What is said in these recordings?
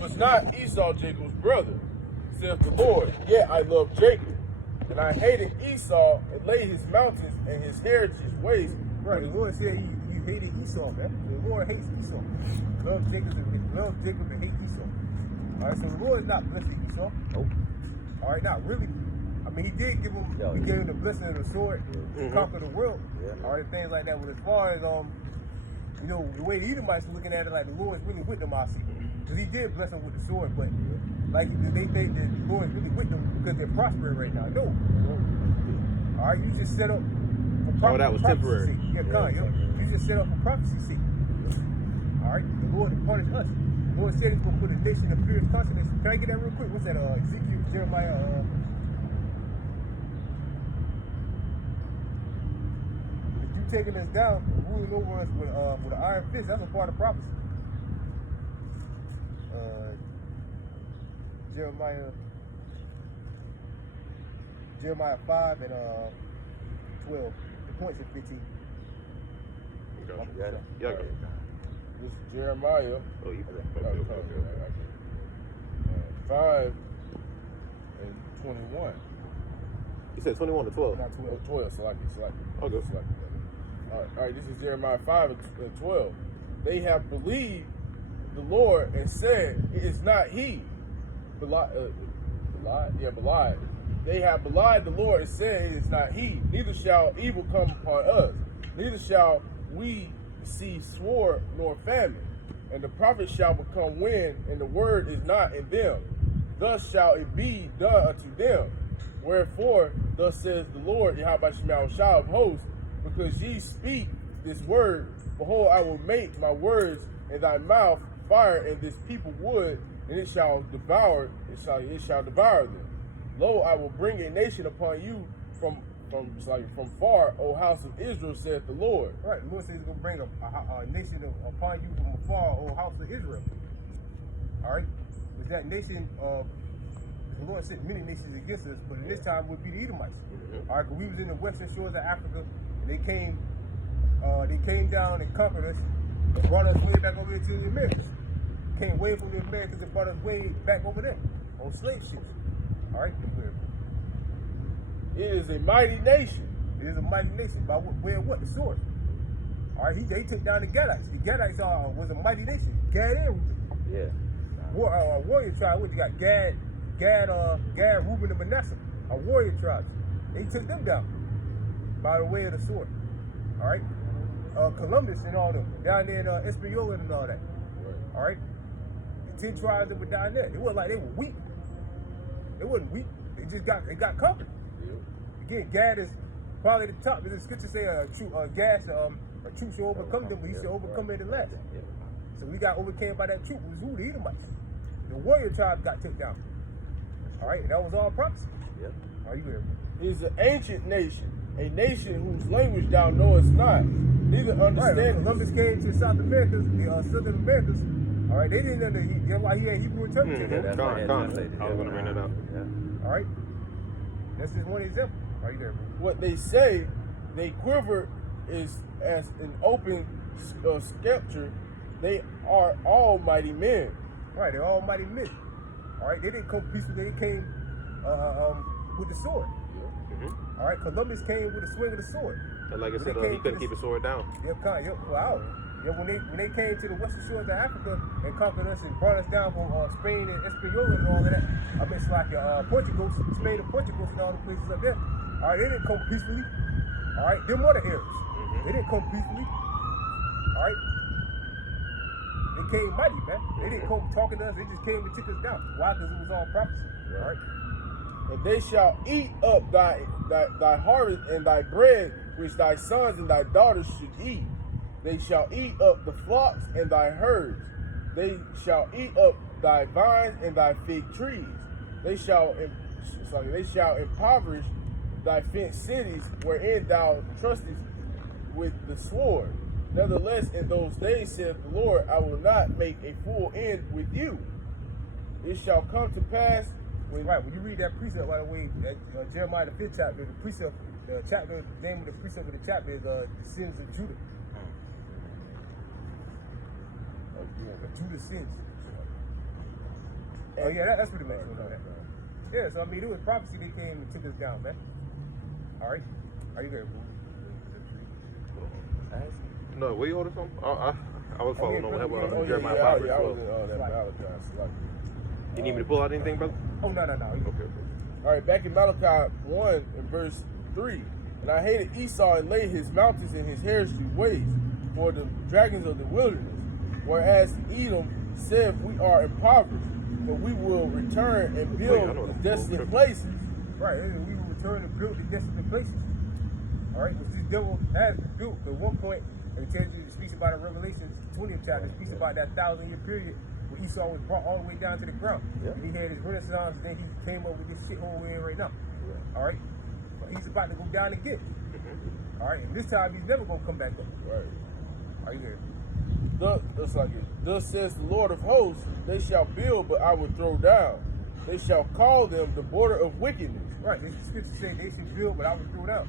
Was not Esau Jacob's brother, saith the Lord. Yet I love Jacob, and I hated Esau, and laid his mountains and his heritage waste. Right, the Lord said he hated Esau, man. The Lord hates Esau. Love Jacob and hate Esau. All right, so the Lord is not blessing Esau. Nope. All right, not really. I mean, he did give him, he gave him the blessing of the sword to conquer the world. All right, things like that. But as far as you know, the way the Edomites are looking at it, like the Lord is really with them, I see. Because he did bless them with the sword, but like they think that the Lord is really with them because they're prospering right now. No. All right, you just set up for prophecy. Oh, that was temporary. You just set up for prophecy's sake. All right, the Lord will punish us. The Lord said he's going to put a nation in fierce consequences. Can I get that real quick? What's that? Ezekiel, Jeremiah. If you taking us down, ruling over us with an iron fist, that's a part of prophecy. Jeremiah 5 and 12. The points at 15. Yeah. This is Jeremiah. Oh, you 5 and 21. You said 21 to 12. Not 12. 12, so like it. Okay. All right, this is Jeremiah 5 and 12. They have believed the Lord and said, it is not he. Belied. They have belied the Lord and said, it is not he. Neither shall evil come upon us. Neither shall we see sword nor famine. And the prophet shall become wind, and the word is not in them. Thus shall it be done unto them. Wherefore, thus says the Lord, Ahsh-Rawchaa of hosts, because ye speak this word, behold, I will make my words in thy mouth fire, and this people wood, and it shall devour them. Lo, I will bring a nation upon you from far, O house of Israel, saith the Lord. Right, the Lord says he's going to bring a nation upon you from afar, O house of Israel. All right, with that nation, the Lord sent many nations against us, but in this time would be the Edomites. All right, we was in the western shores of Africa, and they came down and conquered us, and brought us way back over here to the Americas. Came way from the Americas and brought us way back over there on slave ships. All right, it is a mighty nation. It is a mighty nation. By way of what? The sword. All right, they took down the Gadites. The Gadites was a mighty nation. Gad and Reuben. Yeah. Warrior tribe. What you got? Gad, Reuben, and Manasseh. A warrior tribes. They took them down by the way of the sword. All right. Columbus and all them down there in Hispaniola and all that. All right. The 10 tribes that were down there. It wasn't like they were weak. They wasn't weak. They got conquered. Again, Gad is probably the top. The scripture say a troop shall overcome them, but he shall overcome at the last. So we got overcame by that troop. It was who? The Edomites. The warrior tribe got took down. All right, and that was all prophecy. Are you here? It is an ancient nation, a nation whose language thou knowest not, neither understand. Right, Columbus came to South America, the Southern Americas. All right, they didn't understand. That's why he had Hebrew interpretation. That's why I was going to bring that up. All right, that's just one example. Are you there, bro? What they say, they quiver is as an open scepter. They are almighty men. Right, they're almighty men. All right, they didn't come peacefully. They came with the sword. All right, Columbus came with a swing of the sword. And like I said, he couldn't keep his sword down. When they came to the western shores of Africa and conquered us and brought us down from Spain and Hispaniola and all of that, I mean, it's like Portugal, Spain and Portugal and all the places up there. All right, they didn't come peacefully. All right, them were the Arabs. They didn't come peacefully. All right, they came mighty, man. They didn't come talking to us. They just came and took us down. Why? Because it was all prophecy. All right. And they shall eat up thy harvest and thy bread, which thy sons and thy daughters should eat. They shall eat up the flocks and thy herds. They shall eat up thy vines and thy fig trees. They shall impoverish thy fenced cities, wherein thou trustest with the sword. Nevertheless, in those days, saith the Lord, I will not make a full end with you. It shall come to pass when you read that precept, by the way, Jeremiah the 5th chapter, the name of the precept of the chapter is the sins of Judah. Judah's sins. Oh yeah, that's what it makes. Yeah, so I mean, it was prophecy that came and took us down, man. All right, are you good, boo? No, where you order from? I was following on Oh, Jeremiah yeah, 5 yeah, I was verse in 12. that Malachi. Like, You need me to pull out anything, brother? Oh no. Okay. all right, back in Malachi 1 and verse 3. And I hated Esau and laid his mountains and his heritage waste for the dragons of the wilderness. Whereas Edom said, we are impoverished, but we will return and build the desolate places. Right, and we will return and build the desolate places. All right, which this devil has built. At one point, it tells you, it speaks about in Revelation 20th chapter, it speaks about that 1,000-year period where Esau was brought all the way down to the ground. Yeah. And he had his renaissance, and then he came up with this shithole we're in right now. All right, but he's about to go down again. All right, and this time he's never gonna come back up. Right. Are you here? Looks like it. Thus says the Lord of hosts, they shall build, but I will throw down. They shall call them the border of wickedness. Right, the scripture say they should build, but I will throw down.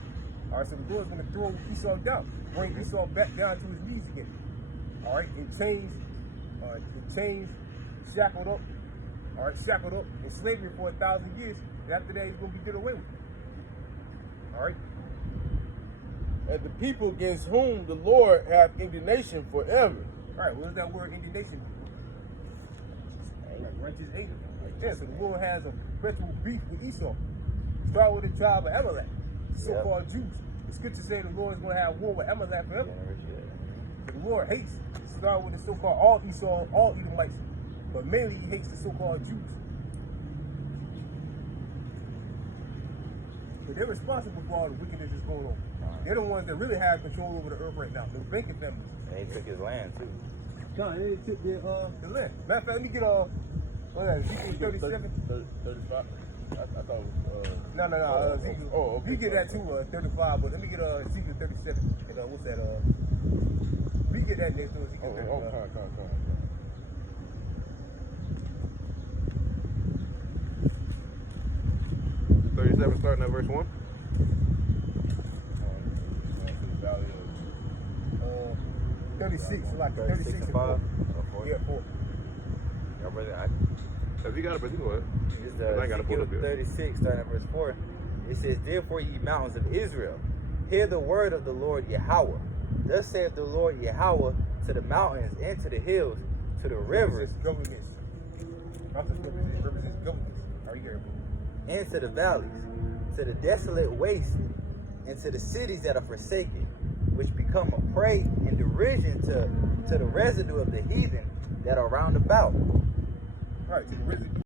All right, so the Lord's going to throw Esau down, bring Esau back down to his knees again. All right, and chains, shackled up. All right, shackled up in slavery for 1,000 years. And after that, he's going to be done away with. All right. And the people against whom the Lord hath indignation forever. All right, what does that word indignation mean? Like righteous anger. Yeah, so the Lord has a perpetual beef with Esau. Start with the tribe of Amalek, the so-called Jews. The scripture says the Lord is going to have war with Amalek forever. So the Lord hates. Start with the so-called all Esau, all Edomites, but mainly he hates the so-called Jews. But they're responsible for all the wickedness that's going on. They're the ones that really have control over the earth right now. The banking families. And he took his land too. God, they took the land. Matter of fact, let me get what is that, Ezekiel 37? 35? I thought it was, No, Ezekiel. oh, okay. You get that too, 35, but let me get Ezekiel 37. And what's that, we get that next to Ezekiel 35. come on. 37 starting at verse 1. 36, like 36 and 5 4. or 4. Yeah, 4. Y'all brother, If you got it, brother, you go ahead. This is I ain't got to pull Ezekiel up yet. 36, starting at verse 4. It says, therefore, ye mountains of Israel, hear the word of the Lord Yahweh. Thus saith the Lord Yahweh to the mountains and to the hills, to the rivers, Governments. Represents governments. Are you here, bro? and to the valleys, to the desolate waste, and to the cities that are forsaken, which become a prey and derision to the residue of the heathen that are round about. All right, to the residue.